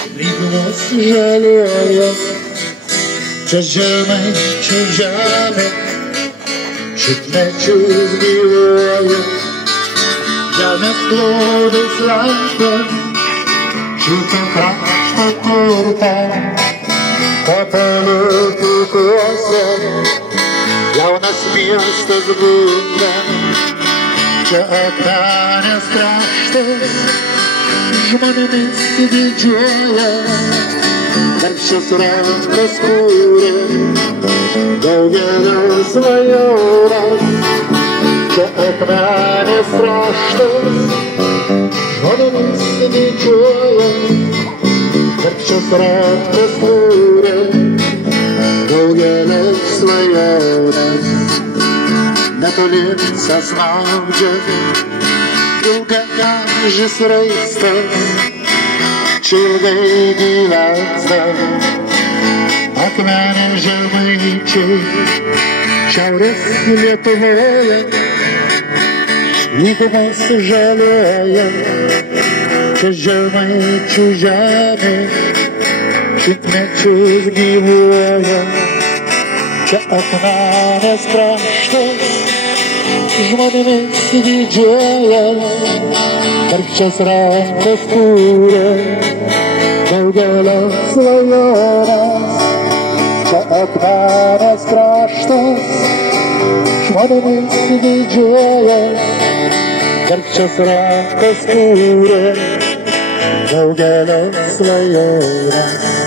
Lygumos žaliuoja, čia žemai, čia žemė, šimtmečius gyvuoja. Žemės klodais lampa, šito krašto turtą, kapelių pūkuose, jaunas miestas bunda. Čia Akmenės kraštas, žmonėmis didžiuoja, darbščias rankas kūrė, daugelio svajones. Čia Akmenės kraštas, žmonėmis didžiuoja, darbščias rankas kūrė, daugelio svajones. Netoliese snaudžia ilgaamžis raistas, čia ilgai gyvena Akmenės žemaičiai. Šiaurės Lietuvoje lygumos žaliuoja, čia žemaičių žemė, šimtmečius gyvuoja. Čia Akmenės kraštas, žmonėmis didžiuoja, darbščias rankas kūrė, daugelio svajones. Čia Akmenės kraštas, žmonėmis didžiuoja, darbščias rankas kūrė, daugelio svajones.